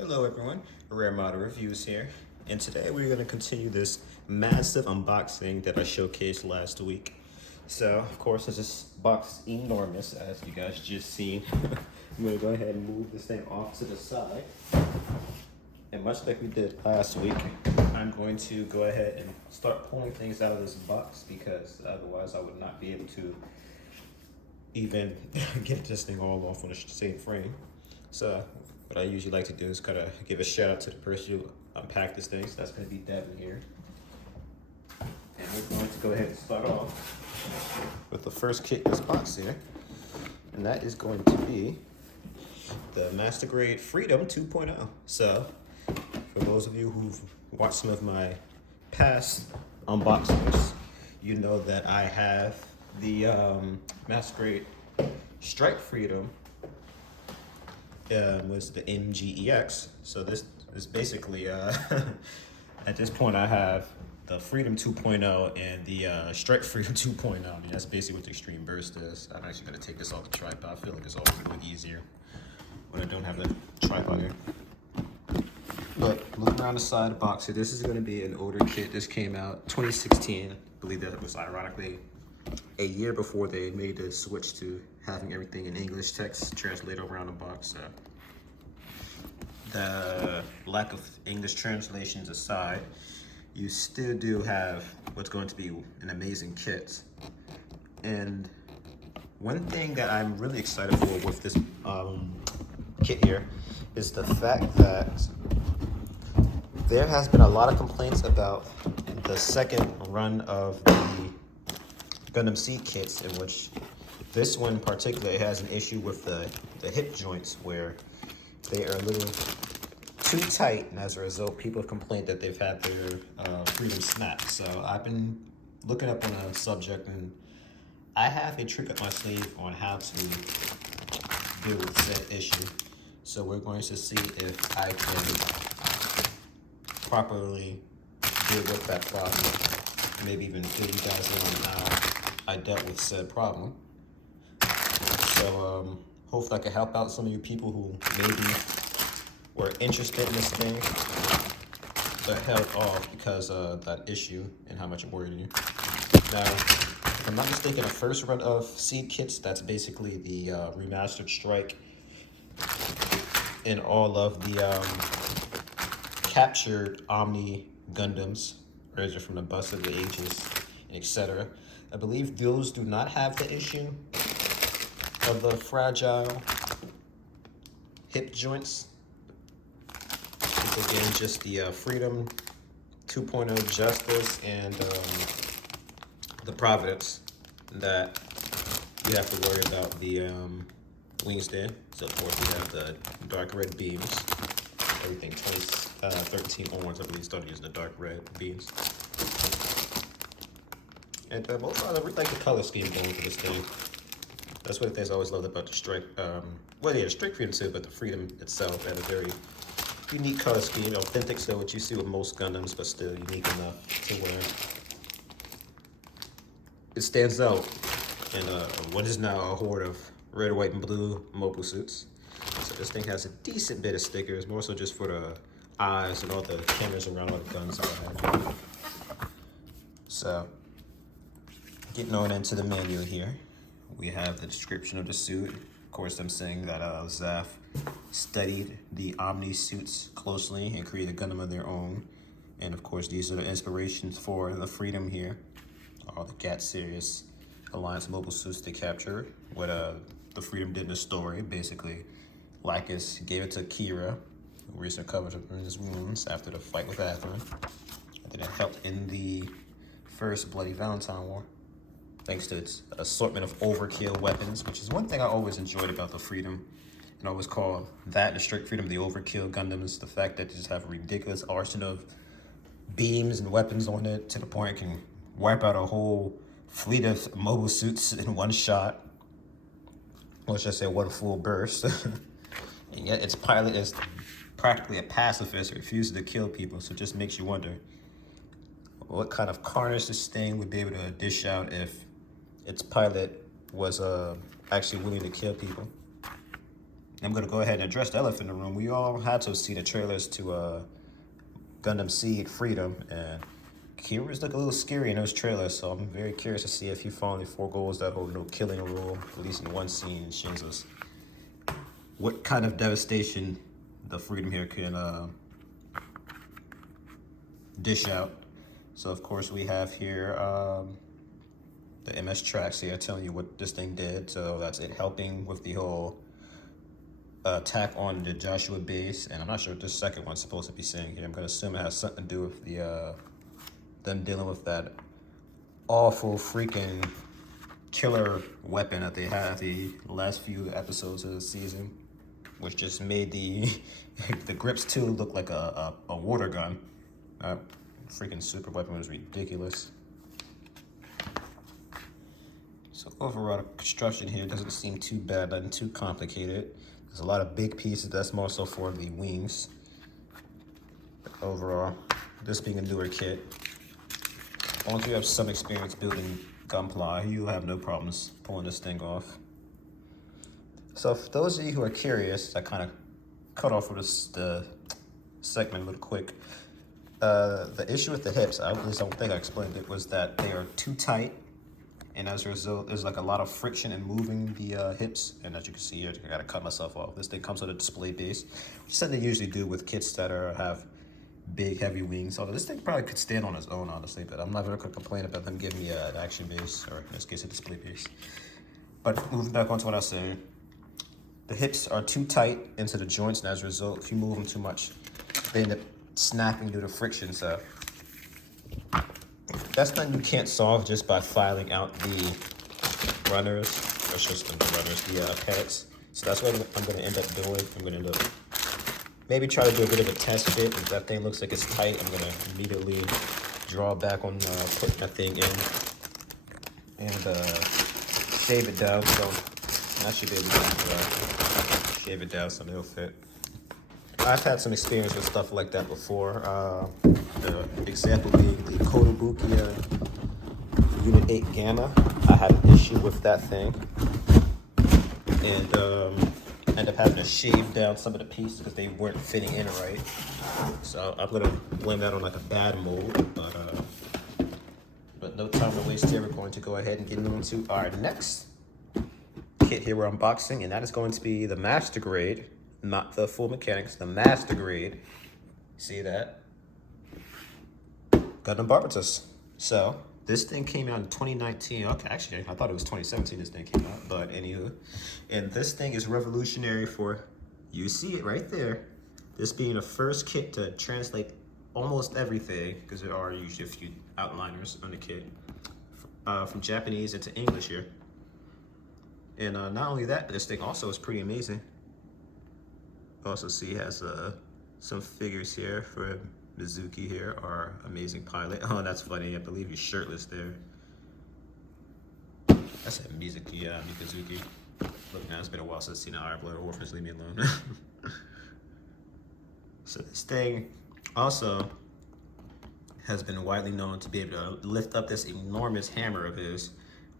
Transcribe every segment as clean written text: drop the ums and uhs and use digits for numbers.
Hello everyone, Rare Model Reviews here, and today we're going to continue this massive unboxing that I showcased last week. So, of course, this box enormous, as you guys just seen. I'm going to go ahead and move this thing off to the side. And much like we did last week, I'm going to go ahead and start pulling things out of this box because otherwise I would not be able to even get this thing all off on the same frame. So what I usually like to do is kind of give a shout out to the person who unpacked this thing. So that's going to be Devin here. And we're going to go ahead and start off with the first kit in this box here. And that is going to be the Master Grade Freedom 2.0. So for those of you who've watched some of my past unboxings, you know that I have the Master Grade Strike Freedom was the MGEX. So this is basically, at this point I have the Freedom 2.0 and the Strike Freedom 2.0. I mean, that's basically what the Extreme Burst is. I'm actually gonna take this off the tripod. I feel like it's always a little easier when I don't have the tripod here. But look around the side of the box here. This is gonna be an older kit. This came out 2016. I believe that it was ironically a year before they made the switch to having everything in English text translated around the box. The lack of English translations aside, you still do have what's going to be an amazing kit. And one thing that I'm really excited for with this kit here is the fact that there has been a lot of complaints about the second run of the Gundam Seed kits, in which this one particularly has an issue with the hip joints where they are a little too tight, and as a result, people have complained that they've had their freedom snapped. So I've been looking up on a subject, and I have a trick up my sleeve on how to deal with said issue. So we're going to see if I can properly deal with that problem. Maybe even fill you guys in on how I dealt with said problem. So hopefully I can help out some of you people who maybe were interested in this thing but held off because of that issue and how much it worried you. Now, if I'm not mistaken, the first run of Seed kits, that's basically the remastered Strike and all of the captured Omni Gundams, Razor from the Bust of the Ages, etc. I believe those do not have the issue of the fragile hip joints. It's again just the Freedom 2.0 Justice and the Providence that you have to worry about the wing stand. So of course we have the dark red beams. Everything 2013 onwards, I believe, started using the dark red beams. And most I really like the color scheme going for this thing. That's one of the things I always loved about the Strike. Well, yeah, the Strike Freedom too, but the Freedom itself had a very unique color scheme, authentic, so what you see with most Gundams, but still unique enough to where it stands out in what is now a horde of red, white, and blue mobile suits. So this thing has a decent bit of stickers, more so just for the eyes and all the cameras around all the guns that I have. So, getting on into the manual here, we have the description of the suit. Of course, I'm saying that Zaf studied the Omni suits closely and created a Gundam of their own. And of course, these are the inspirations for the Freedom here. All the GAT series Alliance mobile suits they captured. What the Freedom did in the story, basically, Lycus gave it to Kira, who recently recovered from his wounds after the fight with Atherin. And then it helped in the first Bloody Valentine War, thanks to its assortment of overkill weapons, which is one thing I always enjoyed about the Freedom. And I always call that the Strike Freedom the overkill Gundams, the fact that they just have a ridiculous arsenal of beams and weapons on it to the point it can wipe out a whole fleet of mobile suits in one shot. Or should I say one full burst. And yet its pilot is practically a pacifist, refuses to kill people, so it just makes you wonder what kind of carnage this thing would be able to dish out if its pilot was actually willing to kill people. I'm gonna go ahead and address the elephant in the room. We all had to see the trailers to Gundam Seed Freedom, and Kira's look a little scary in those trailers, so I'm very curious to see if he finally forgoes that whole no killing rule, at least in one scene in Shinzo's. What kind of devastation the Freedom here can dish out. So of course we have here the MS tracks here telling you what this thing did. So that's it helping with the whole attack on the Joshua base, and I'm not sure what this second one's supposed to be saying here. I'm gonna assume it has something to do with the them dealing with that awful freaking killer weapon that they had the last few episodes of the season, which just made the the Grips 2 look like a water gun. Freaking super weapon was ridiculous. So overall, the construction here doesn't seem too bad, nothing too complicated. There's a lot of big pieces, that's more so for the wings. But overall, this being a newer kit, as long as you have some experience building Gunpla, you'll have no problems pulling this thing off. So for those of you who are curious, I kind of cut off with the segment a little quick. The issue with the hips, at least I don't think I explained it, was that they are too tight, and as a result, there's like a lot of friction in moving the hips. And as you can see here, I gotta cut myself off. This thing comes with a display base, which is something they usually do with kits that have big, heavy wings. Although this thing probably could stand on its own, honestly, but I'm not gonna complain about them giving me an action base, or in this case, a display base. But moving back onto what I was saying, the hips are too tight into the joints, and as a result, if you move them too much, they end up snapping due to friction. So that's nothing you can't solve just by filing out the runners, or just the runners, the pellets. So that's what I'm going to end up doing. I'm going to end up maybe try to do a bit of a test fit. If that thing looks like it's tight, I'm going to immediately draw back on putting that thing in and shave it down. So I should be able to shave it down so it'll fit. I've had some experience with stuff like that before. The example being the Kotobukiya Unit 8 Gamma. I had an issue with that thing, and ended up having to shave down some of the pieces because they weren't fitting in right. So I'm gonna blame that on like a bad mold, but no time to waste here. We're going to go ahead and get into our next kit here we're unboxing, and that is going to be the Master Grade. Not the full mechanics, the Master Grade. See that? Gundam Barbatos. So this thing came out in 2019. Okay, actually, I thought it was 2017 this thing came out, but anywho. And this thing is revolutionary for, you see it right there. This being the first kit to translate almost everything, because there are usually a few outliners on the kit, from Japanese into English here. And not only that, but this thing also is pretty amazing. Also see it has some figures here for Mizuki here, our amazing pilot. Oh, that's funny. I believe he's shirtless there. That's a Mizuki, Mikazuki. Look, now it's been a while since I've seen an Iron Blood or Orphans. Leave me alone. So this thing also has been widely known to be able to lift up this enormous hammer of his,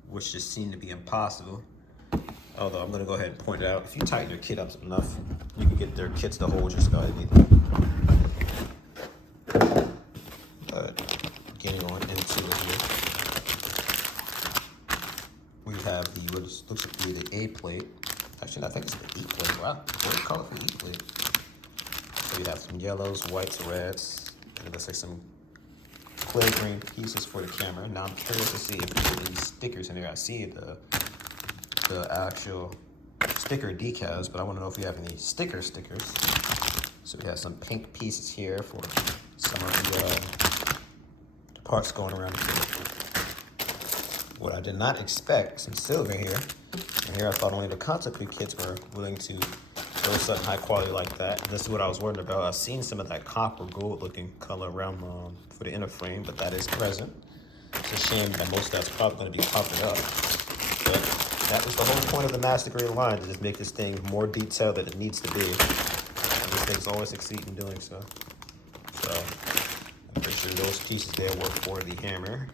which just seemed to be impossible. Although I'm gonna go ahead and point it out, if you tighten your kit up enough, you can get their kits to hold just about anything. But getting on into it here, we have the what looks to be the A plate. Actually, I think it's the E plate. Wow, what color for E plate? So you have some yellows, whites, reds, and it looks like some clay green pieces for the camera. Now I'm curious to see if there's any stickers in there. I see the actual sticker decals, but I want to know if you have any stickers. So we have some pink pieces here for some of the parts going around the kit. What I did not expect, some silver here. And here I thought only the Concept kits were willing to throw something high quality like that. And this is what I was worried about. I've seen some of that copper gold looking color around for the inner frame, but that is present. It's a shame that most of that's probably going to be covered up. But that was the whole point of the Master Grade line, to just make this thing more detailed than it needs to be. And this thing's always succeed in doing so. So I'm pretty sure those pieces there were for the hammer.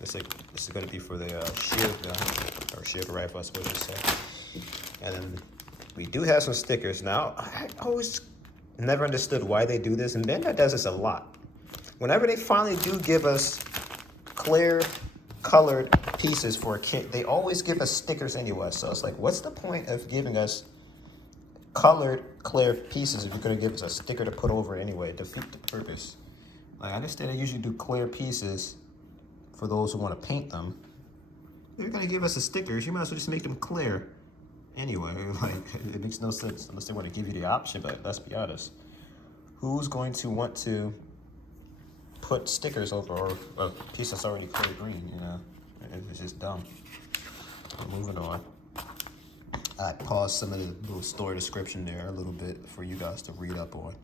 This is going to be for the shield gun, or shield rifle, I suppose you say. And then We do have some stickers. Now, I always never understood why they do this, and Bandai does this a lot. Whenever they finally do give us clear colored pieces for a kit, they always give us stickers anyway. So it's like, what's the point of giving us colored clear pieces if you're gonna give us a sticker to put over it anyway? Defeat the purpose. Like, I understand they usually do clear pieces for those who want to paint them. If you're gonna give us the stickers, you might as well just make them clear anyway. Like, it makes no sense unless they want to give you the option. But let's be honest, who's going to want to put stickers over a piece that's already clear green? You know, it's just dumb. Moving on. I paused some of the little story description there a little bit for you guys to read up on.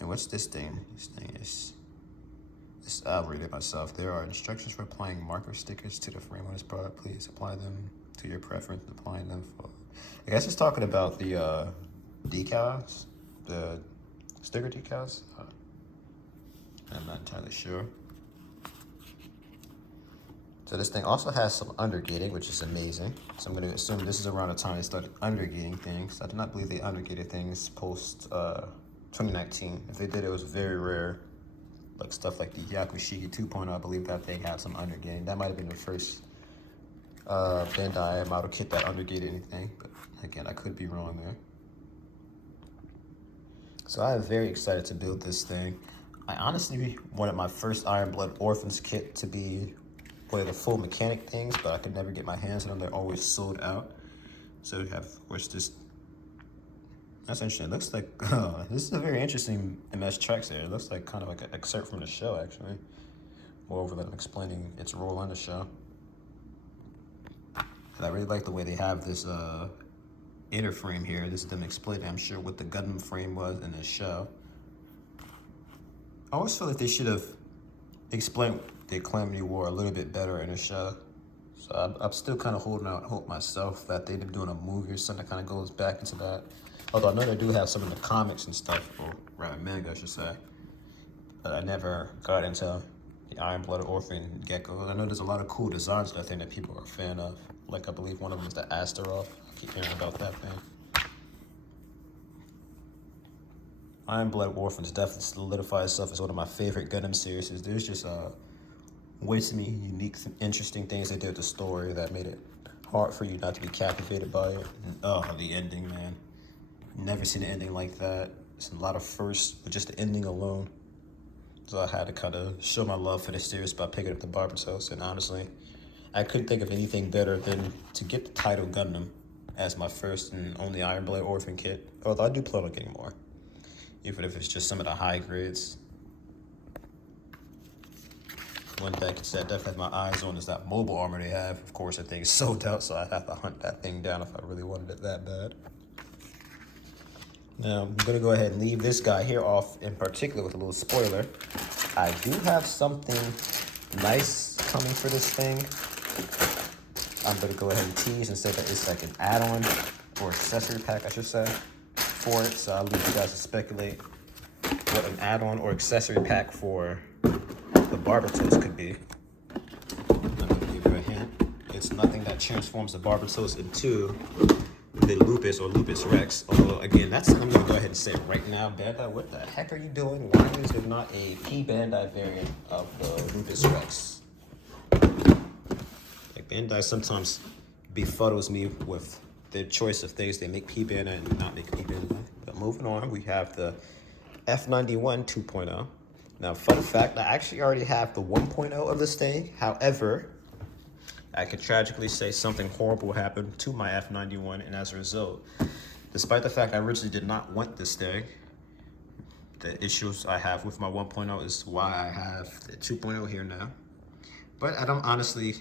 And what's this thing? This thing is, I'll read it myself. There are instructions for applying marker stickers to the frame on this product. Please apply them to your preference. Applying them for, I guess it's talking about the decals, the sticker decals. I'm not entirely sure. So this thing also has some undergating, which is amazing. So I'm going to assume this is around the time they started undergating things. I do not believe they undergated things post 2019. If they did, it was very rare. Like stuff like the Yakushiki 2.0, I believe that thing had some undergating. That might have been the first Bandai model kit that undergated anything. But again, I could be wrong there. So I am very excited to build this thing. I honestly wanted my first Iron Blood Orphans kit to be one of the full mechanic things, but I could never get my hands on them. They're always sold out. So we have, of course, this. That's interesting. It looks like, this is a very interesting MS tracks there. It looks like kind of like an excerpt from the show, actually. Moreover than explaining its role on the show. And I really like the way they have this inner frame here. This is them explaining, I'm sure, what the Gundam frame was in the show. I always feel like they should have explained the Calamity War a little bit better in the show. So I'm still kind of holding out hope myself that they'd be doing a movie or something that kind of goes back into that. Although I know they do have some in the comics and stuff, or rather manga, I should say. But I never got into the Iron Blood Orphan Gecko. I know there's a lot of cool designs that I think that people are a fan of. Like, I believe one of them is the Astaroth. I keep hearing about that thing. Iron Blood Orphans definitely solidified itself as one of my favorite Gundam series. There's just way too many unique, interesting things they did with the story that made it hard for you not to be captivated by it. And, oh, the ending, man. Never seen an ending like that. It's a lot of firsts, but just the ending alone. So I had to kind of show my love for the series by picking up the Barbatos. And honestly, I couldn't think of anything better than to get the title Gundam as my first and only Iron Blood Orphan kit. Although I do plan on getting more, even if it's just some of the high grades. One thing I definitely have my eyes on is that mobile armor they have. Of course, that thing is sold out, so I'd have to hunt that thing down if I really wanted it that bad. Now, I'm going to go ahead and leave this guy here off in particular with a little spoiler. I do have something nice coming for this thing. I'm going to go ahead and tease and say that it's like an add-on or accessory pack, I should say, for it. So I'll leave you guys to speculate what an add-on or accessory pack for the Barbatos could be. Let me give you a hint. It's nothing that transforms the Barbatos into the Lupus or Lupus Rex. Although, again, I'm going to go ahead and say it right now, Bandai, what the heck are you doing? Why is there not a P-Bandai variant of the Lupus Rex? Like, Bandai sometimes befuddles me with their choice of things. They make P-Bandai and not make P-Bandai. But moving on, we have the F91 2.0. Now, fun fact, I actually already have the 1.0 of this thing. However, I could tragically say something horrible happened to my F91, and as a result, despite the fact I originally did not want this thing, the issues I have with my 1.0 is why I have the 2.0 here now. But I don't honestly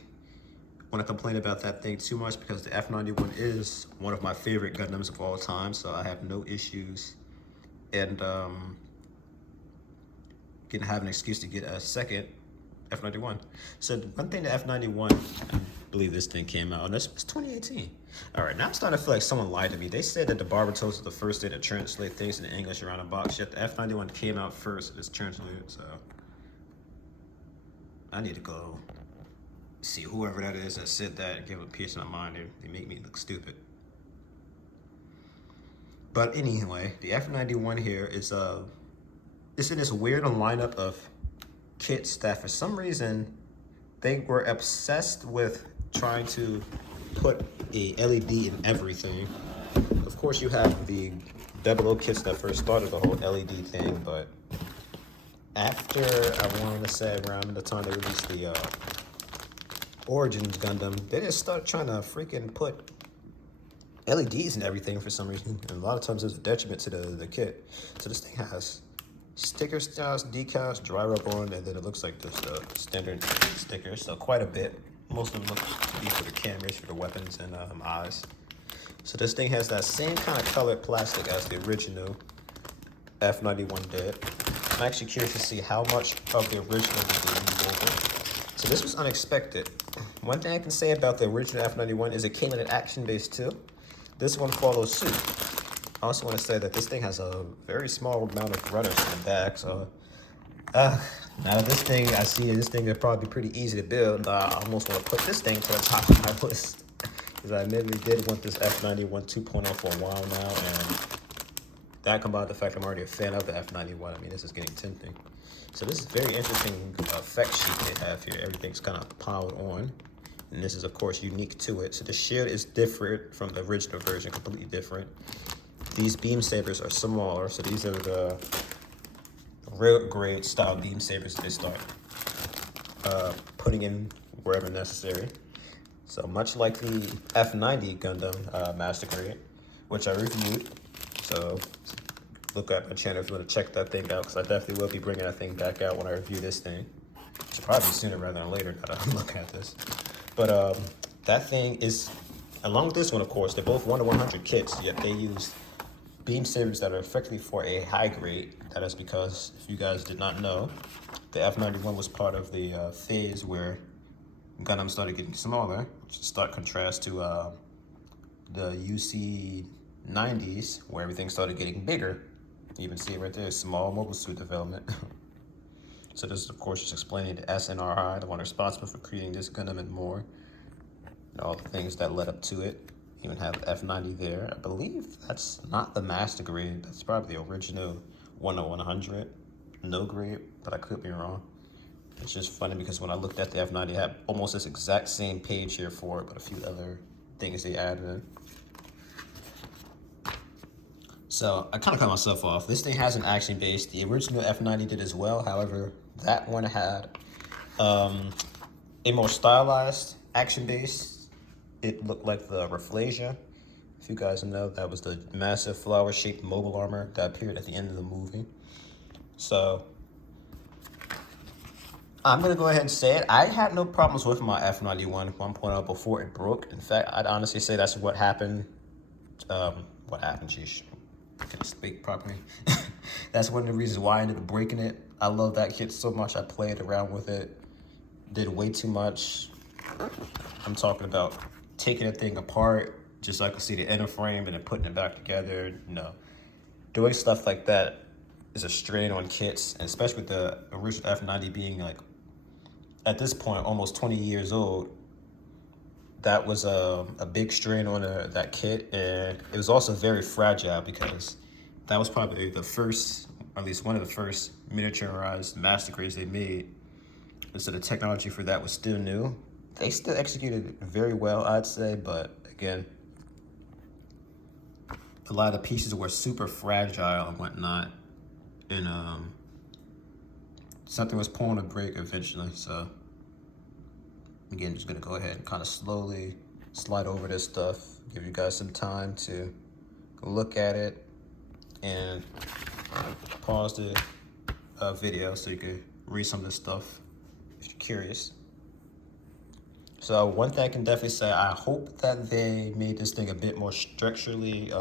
want to complain about that thing too much because the F91 is one of my favorite Gundams of all time, so I have no issues. And can have an excuse to get a second F91. So one thing, the F91, I believe this thing came out, and it's 2018. All right, now I'm starting to feel like someone lied to me. They said that the Barbatos was the first thing to translate things into English around the box, yet the F91 came out first. It's translated, so I need to go see whoever that is that said that and give a piece of my mind. They make me look stupid. But anyway, the F91 here is it's in this weird lineup of kits that for some reason they were obsessed with trying to put a LED in everything. Of course, you have the 00 kits that first started the whole LED thing, but after, I want to say around the time they released the Origins Gundam, they just started trying to freaking put LEDs and everything for some reason, and a lot of times there's a detriment to the kit. So this thing has sticker styles, decals, dry rub on, and then it looks like just standard stickers, so quite a bit. Most of them look to be for the cameras, for the weapons, and eyes. So this thing has that same kind of colored plastic as the original F91 did. I'm actually curious to see how much of the original will be moved over. So this was unexpected. One thing I can say about the original F91 is it came in an action base too. This one follows suit. I also want to say that this thing has a very small amount of runners in the back, so now this thing, I see this thing would probably be pretty easy to build. I almost want to put this thing to the top of my list, because I admittedly did want this F91 2.0 for a while now, and that combined with the fact I'm already a fan of the F91, I mean, this is getting tempting. So this is very interesting effect sheet they have here. Everything's kind of piled on. And this is, of course, unique to it. So the shield is different from the original version, completely different. These beam sabers are smaller, so these are the real grade style beam sabers that they start putting in wherever necessary. So much like the F90 Gundam Master Grade, which I reviewed. So look at my channel if you want to check that thing out, because I definitely will be bringing that thing back out when I review this thing. Should probably be sooner rather than later now that I'm looking at this. But that thing is, along with this one, of course, they're both 1 to 100 kits, yet they use beam sabers that are effectively for a high grade. That is because, if you guys did not know, the F91 was part of the phase where Gundam started getting smaller, which is stark contrast to the UC90s, where everything started getting bigger. You even see it right there, small mobile suit development. So this is, of course, just explaining the SNRI, the one responsible for creating this Gundam and more, and all the things that led up to it. Even have F90 there. I believe that's not the Master Grade. That's probably the original 1 to 100, no grade, but I could be wrong. It's just funny because when I looked at the F90, it had almost this exact same page here for it, but a few other things they added in. So I kind of cut myself off. This thing has an action base. The original F90 did as well. However, that one had a more stylized action base. It looked like the Rafflesia. If you guys know, that was the massive flower-shaped mobile armor that appeared at the end of the movie. So I'm gonna go ahead and say it. I had no problems with my F91 1.0 before it broke. In fact, I'd honestly say that's what happened. Sheesh. I can't speak properly. That's one of the reasons why I ended up breaking it. I love that kit so much. I played around with it, did way too much. I'm talking about taking a thing apart just so I could see the inner frame and then putting it back together. No, doing stuff like that is a strain on kits, and especially with the original F90 being like, at this point, almost 20 years old. That was a big strain on that kit, and it was also very fragile because that was probably the first, or at least one of the first miniaturized Master Grades they made. And so the technology for that was still new. They still executed it very well, I'd say, but again, a lot of the pieces were super fragile and whatnot, and something was pulling a break eventually, so again, just gonna go ahead and kind of slowly slide over this stuff, give you guys some time to look at it, and pause the video so you can read some of this stuff if you're curious. So one thing I can definitely say, I hope that they made this thing a bit more structurally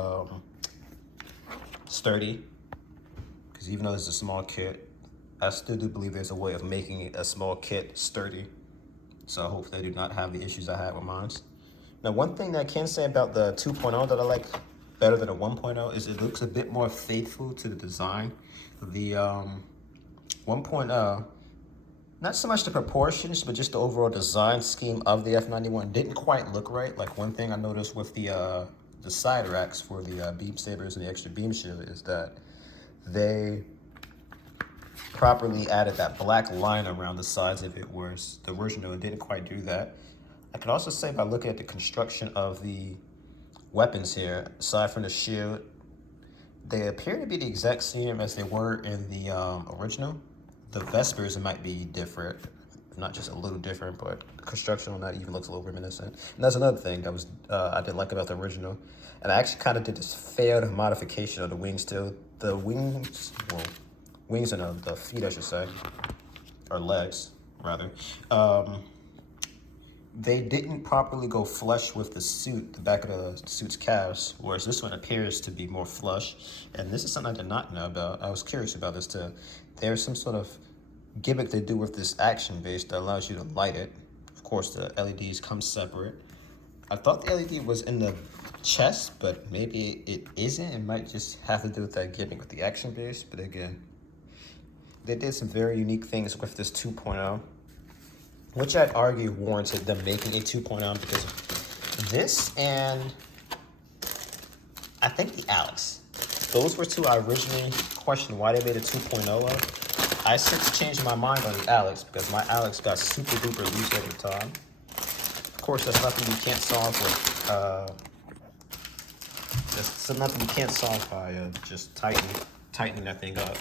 sturdy, because even though it's a small kit, I still do believe there's a way of making it a small kit sturdy. So I hope they do not have the issues I had with mine. Now, one thing that I can say about the 2.0 that I like better than the 1.0 is it looks a bit more faithful to the design. The 1.0, not so much the proportions, but just the overall design scheme of the F91 didn't quite look right. Like one thing I noticed with the the side racks for the beam sabers and the extra beam shield is that they properly added that black line around the sides of it, whereas the original didn't quite do that. I can also say by looking at the construction of the weapons here, aside from the shield, they appear to be the exact same as they were in the original. The Vespers might be different, not just a little different, but the construction on that even looks a little reminiscent. And that's another thing that was I didn't like about the original. And I actually kind of did this failed modification of the wings too. The wings, well, wings and the feet, I should say, or legs, rather. They didn't properly go flush with the suit, the back of the suit's calves, whereas this one appears to be more flush. And this is something I did not know about. I was curious about this too. There's some sort of gimmick they do with this action base that allows you to light it. Of course, the LEDs come separate. I thought the LED was in the chest, but maybe it isn't. It might just have to do with that gimmick with the action base. But again, they did some very unique things with this 2.0. Which I'd argue warranted them making a 2.0 because of this and I think the Alex. Those were two I originally questioned why they made a 2.0 of. I since changed my mind on the Alex because my Alex got super duper loose over time. Of course, that's nothing you can't solve with, that's nothing you can't solve by just tightening that thing up.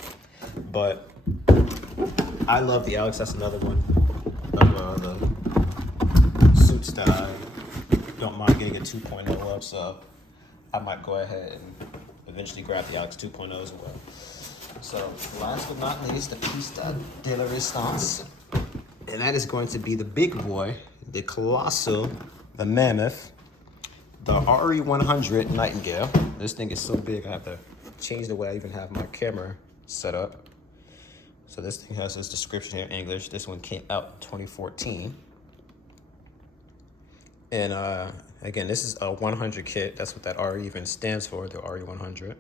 But I love the Alex, that's another one of the suits that I don't mind getting a 2.0 of, so I might go ahead and eventually grab the Alex 2.0 as well. So last but not least, the piece de la resistance, and that is going to be the big boy, the colossal, the mammoth, the RE100 Nightingale. This thing is so big I have to change the way I even have my camera set up. So this thing has this description here in English. This one came out in 2014. And again, this is a 100 kit. That's what that RE even stands for, the RE100.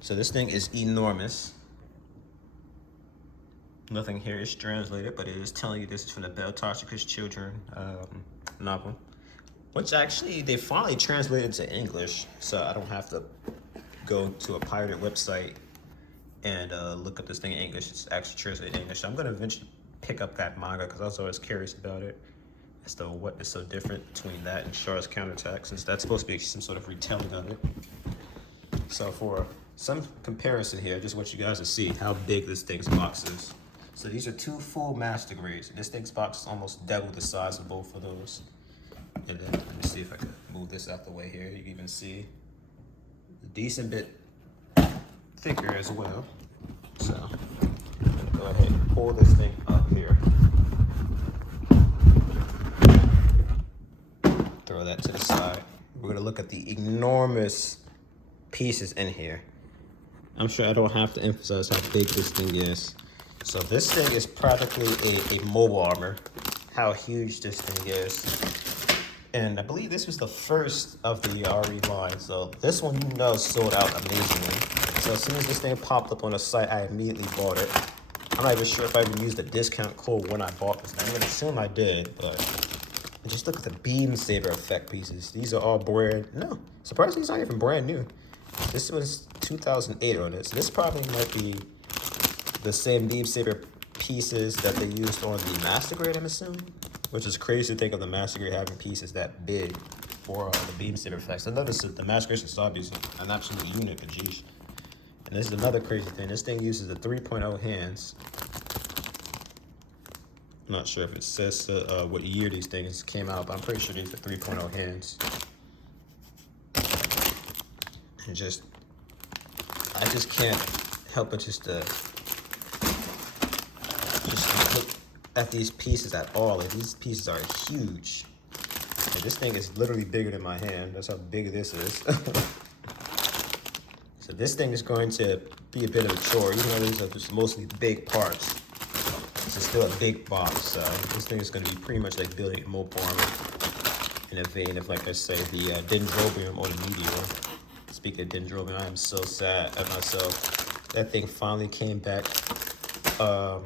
So this thing is enormous. Nothing here is translated, but it is telling you this is from the Belle Tarchicus Children novel. Which actually, they finally translated to English, so I don't have to go to a pirated website and look up this thing in English. It's actually translated in English. So I'm gonna eventually pick up that manga because I was always curious about it as to what is so different between that and Char's Counterattack, since that's supposed to be some sort of retelling of it. So for some comparison here, just want you guys to see how big this thing's box is. So these are two full master grades, and this thing's box is almost double the size of both of those. And then let me see if I can move this out the way here. You can even see a decent bit thicker as well. So I'm gonna go ahead and pull this thing up here. Throw that to the side. We're gonna look at the enormous pieces in here. I'm sure I don't have to emphasize how big this thing is. So this thing is practically a mobile armor, how huge this thing is. And I believe this was the first of the RE line. So this one, you know, sold out amazingly. So as soon as this thing popped up on the site, I immediately bought it. I'm not even sure if I even used the discount code when I bought this. I'm gonna assume I did, but just look at the beam saber effect pieces. These are all no, surprisingly, it's not even brand new. This was 2008 on it. So this probably might be the same beam saber pieces that they used on the Master Grade, I'm assuming. Which is crazy to think of the Master Grade having pieces that big for the beam saber effects. I noticed that the Master Grade Sasabi is an absolute unit, but geez. And this is another crazy thing. This thing uses the 3.0 hands. I'm not sure if it says what year these things came out, but I'm pretty sure these are 3.0 hands. And I just can't help but just look at these pieces at all. Like, these pieces are huge. And this thing is literally bigger than my hand. That's how big this is. So this thing is going to be a bit of a chore, even though these are just mostly big parts. This is still a big box, so this thing is going to be pretty much like building a mobile armor in a vein of, like I say, the Dendrobium or the Meteor. Speaking of Dendrobium, I am so sad at myself. That thing finally came back. I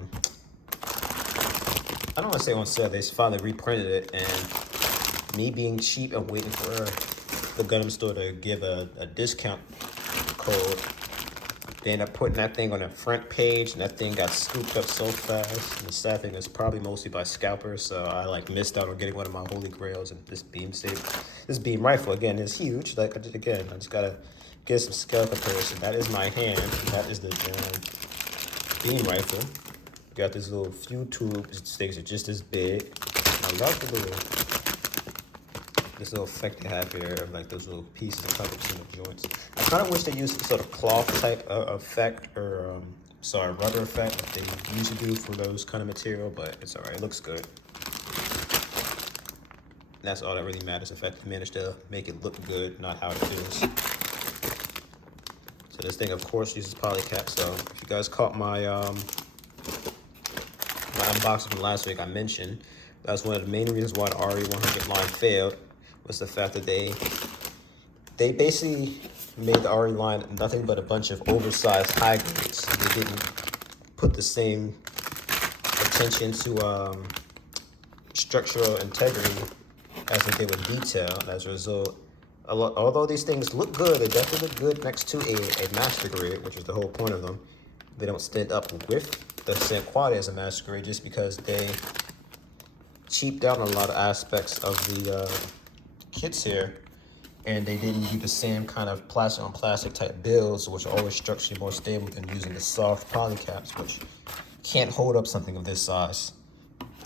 don't want to say on sale, they finally reprinted it, and me being cheap and waiting for the Gundam store to give a discount code. They ended up putting that thing on the front page, and that thing got scooped up so fast. And the sad thing is probably mostly by scalpers, so I like missed out on getting one of my holy grails. And this beam rifle again is huge. Like I just gotta get some scale comparison. That is my hand. That is the beam rifle. Got this little few tubes. These things are just as big. I love this little effect they have here of like those little pieces of cover between the joints. I kind of wish they used some sort of cloth type effect or rubber effect like they usually do for those kind of material, but it's alright. It looks good. That's all that really matters. The fact they managed to make it look good, not how it feels. So this thing, of course, uses polycap. So if you guys caught my unboxing from last week, I mentioned that was one of the main reasons why the RE100 line failed. Was the fact that they basically made the RE line nothing but a bunch of oversized high grades. They didn't put the same attention to structural integrity as they did with detail. And as a result, although these things look good, they definitely look good next to a master grade, which is the whole point of them. They don't stand up with the same quality as a master grade just because they cheaped out on a lot of aspects of the kits here, and they didn't do the same kind of plastic on plastic type builds, which are always structurally more stable than using the soft polycaps, which can't hold up something of this size.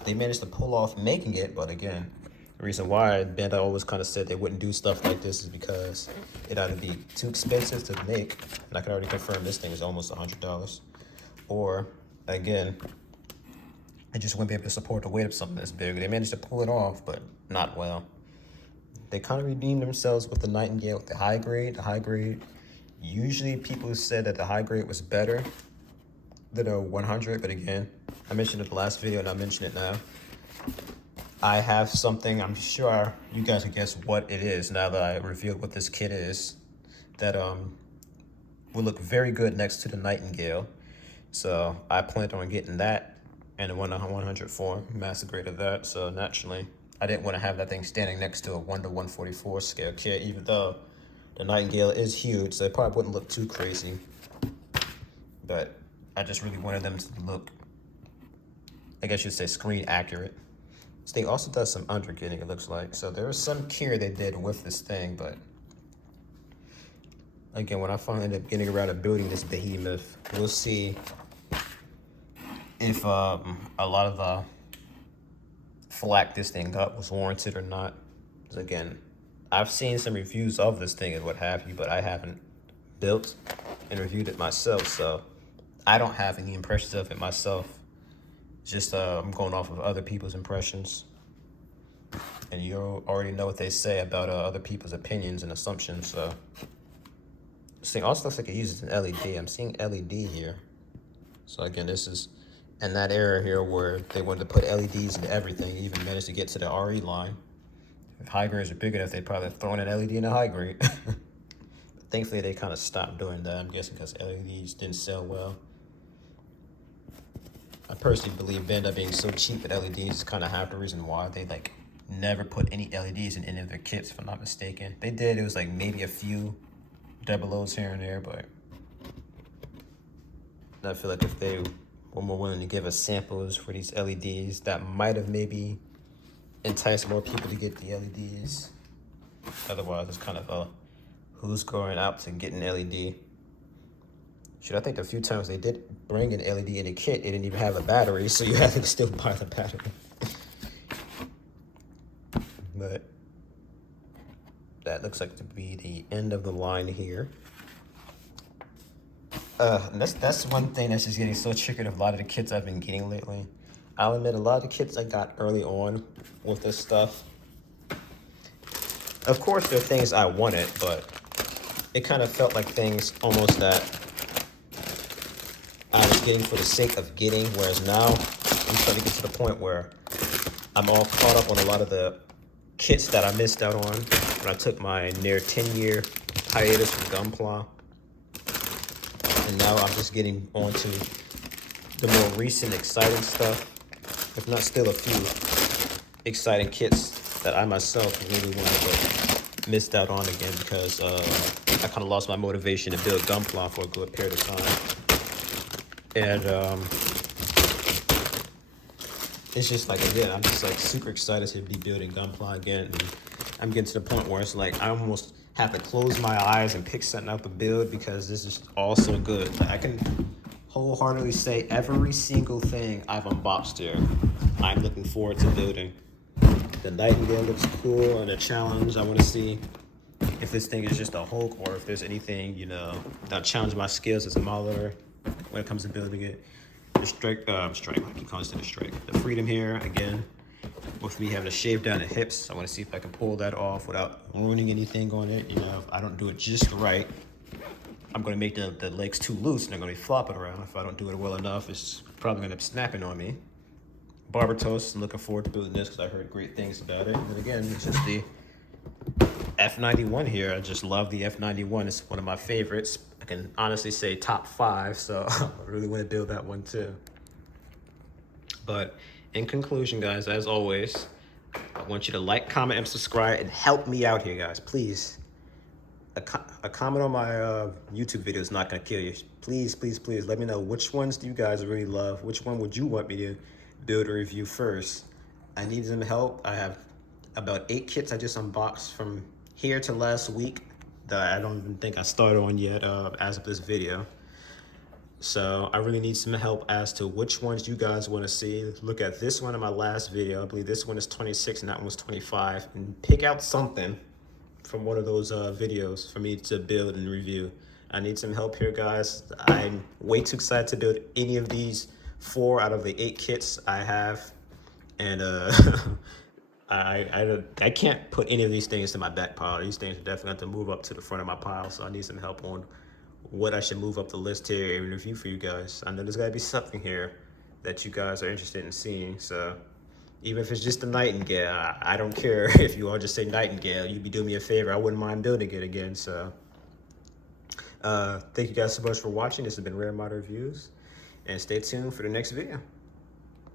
They managed to pull off making it, but again, the reason why Bandai always kind of said they wouldn't do stuff like this is because it either be too expensive to make, and I can already confirm this thing is almost $100, or again, they just wouldn't be able to support the weight of something this big. They managed to pull it off, but not well. They kind of redeemed themselves with the Nightingale, with the high grade. The high grade, usually people said that the high grade was better than a 100, but again, I mentioned it in the last video and I mention it now. I have something, I'm sure you guys can guess what it is now that I revealed what this kit is, that will look very good next to the Nightingale. So I planned on getting that and a 100 form, master grade of that. So naturally, I didn't want to have that thing standing next to a 1:144 scale kit, even though the Nightingale is huge, so it probably wouldn't look too crazy. But I just really wanted them to look, I guess you'd say, screen accurate. This thing also does some undergetting, it looks like. So there was some care they did with this thing, but again, when I finally end up getting around to building this behemoth, we'll see if a lot of the flack this thing got was warranted or not. Because again, I've seen some reviews of this thing and what have you, but I haven't built and reviewed it myself, so I don't have any impressions of it myself. Just I'm going off of other people's impressions, and you already know what they say about other people's opinions and assumptions. So this thing also looks like it uses an LED. I'm seeing LED here. So again, this is in that era here where they wanted to put LEDs in everything, even managed to get to the RE line. If high grades are big enough, they'd probably have thrown an LED in a high grade. But thankfully, they kind of stopped doing that, I'm guessing because LEDs didn't sell well. I personally believe Bandai being so cheap at LEDs is kind of half the reason why they like never put any LEDs in any of their kits, if I'm not mistaken. They did, it was like maybe a few double O's here and there, but I feel like if they were more willing to give us samples for these LEDs, that might have maybe enticed more people to get the LEDs. Otherwise, it's kind of a who's going out to get an LED. Should I think the few times they did bring an LED in the kit, it didn't even have a battery, so you had to still buy the battery. But that looks like to be the end of the line here. That's one thing that's just getting so triggered of a lot of the kits I've been getting lately. I'll admit, a lot of the kits I got early on with this stuff, of course, there are things I wanted, but it kind of felt like things almost that I was getting for the sake of getting, whereas now I'm starting to get to the point where I'm all caught up on a lot of the kits that I missed out on when I took my near 10-year hiatus from Gunpla. And now I'm just getting on to the more recent exciting stuff, if not still a few exciting kits that I myself really want to missed out on again because I kind of lost my motivation to build Gunpla for a good period of time. And it's just like, again, I'm just like super excited to be building Gunpla again. And I'm getting to the point where it's like I almost have to close my eyes and pick something out to build because this is all so good. Like, I can wholeheartedly say every single thing I've unboxed here, I'm looking forward to building. The Nightingale looks cool, and the challenge, I want to see if this thing is just a Hulk or if there's anything, you know, that challenge my skills as a modeler when it comes to building it. The strike, I keep calling it the strike. The Freedom here, again, with me having to shave down the hips, I want to see if I can pull that off without ruining anything on it. You know, if I don't do it just right, I'm going to make the legs too loose and they're going to be flopping around. If I don't do it well enough, it's probably going to end up snapping on me. Barbatos, I'm looking forward to building this because I heard great things about it. And again, it's just the F91 here. I just love the F91. It's one of my favorites. I can honestly say top 5, so I really want to build that one too. But in conclusion, guys, as always, I want you to like, comment, and subscribe and help me out here, guys. Please. A comment on my YouTube video is not going to kill you. Please, please, please let me know which ones do you guys really love. Which one would you want me to build a review first? I need some help. I have about 8 kits I just unboxed from here to last week that I don't even think I started on yet as of this video. So I really need some help as to which ones you guys want to see. Look at this one in my last video. I believe this one is 26 and that one was 25. And pick out something from one of those videos for me to build and review. I need some help here, guys. I'm way too excited to build any of these 4 out of the 8 kits I have. And I can't put any of these things to my back pile. These things are definitely have to move up to the front of my pile. So I need some help on what I should move up the list here and review for you guys. I know there's gotta be something here that you guys are interested in seeing. So even if it's just the Nightingale, I don't care if you all just say Nightingale. You'd be doing me a favor. I wouldn't mind building it again. So thank you guys so much for watching. This has been Rare Mod Reviews, and stay tuned for the next video.